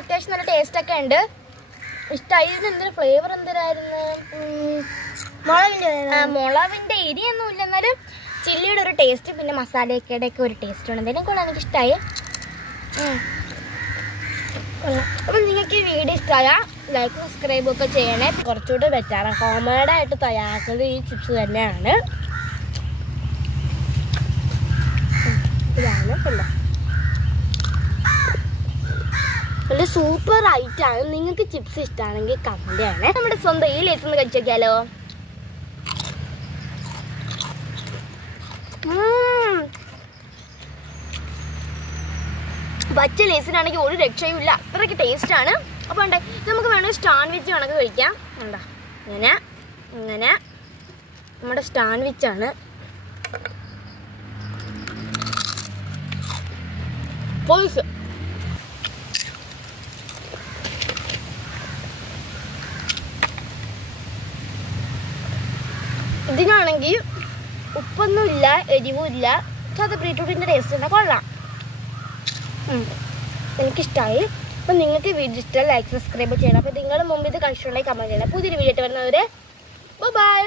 അത്യാവശ്യം നല്ല ടേസ്റ്റ് ഒക്കെ ഉണ്ട്. ഇഷ്ടമായി. ഇതിന് എന്തൊരു ഫ്ലേവർ എന്തരായിരുന്നു? മുളവിൻ്റെ എരിയൊന്നും ഇല്ല, എന്നാലും ചില്ലിയുടെ ഒരു ടേസ്റ്റ് പിന്നെ മസാലയൊക്കെ ഒരു ടേസ്റ്റ് ഉണ്ട്. എന്തെങ്കിലും കൊള്ളാം, എനിക്ക് ഇഷ്ടമായി. അപ്പം നിങ്ങൾക്ക് ഈ വീഡിയോ ഇഷ്ടമായ ലൈക്ക് സബ്സ്ക്രൈബ് ഒക്കെ ചെയ്യണേ. കുറച്ചുകൂടെ ബെറ്ററാണ്. ഹോംമെയ്ഡായിട്ട് തയ്യാറാക്കുന്നത് ഈ ചിപ്സ് തന്നെയാണ്. ഇതാണ് നല്ല സൂപ്പർ ഐറ്റാണ്. നിങ്ങൾക്ക് ചിപ്സ് ഇഷ്ടമാണെങ്കിൽ കമന്റ് ചെയ്യണേ. നമ്മുടെ സ്വന്തം ഈ ലേസ് ഒന്ന് കഴിച്ചു നോക്കിയാലോ. പച്ച ലേസിനാണെങ്കിൽ ഒരു രക്ഷയും ഇല്ല, അത്രയ്ക്ക് ടേസ്റ്റാണ്. അപ്പോൾ ഉണ്ട് നമുക്ക് വേണമെങ്കിൽ സാൻഡ്വിച്ച് കണക്ക് കഴിക്കാം. ഉണ്ടോ ഇങ്ങനെ ഇങ്ങനെ നമ്മുടെ സാൻഡ്വിച്ചാണ്. പോയിസ് ഇതിനാണെങ്കിൽ ഉപ്പൊന്നുമില്ല, എരിവുമില്ല. അത് ബീറ്റ്റൂട്ടിൻ്റെ ടേസ്റ്റ് ഉണ്ട്, കൊള്ളാം. എനിക്കിഷ്ടമായി. അപ്പം നിങ്ങൾക്ക് വീഡിയോ ഇഷ്ടം ലൈക്ക് സബ്സ്ക്രൈബ് ചെയ്യണം. അപ്പോൾ നിങ്ങൾ മുമ്പ് ഇത് കഴിച്ചിട്ടുണ്ടെങ്കിൽ കമൻറ്റ് ചെയ്യണം. പുതിയൊരു വീഡിയോ ആയിട്ട് വരുന്നവരെ ബൈ.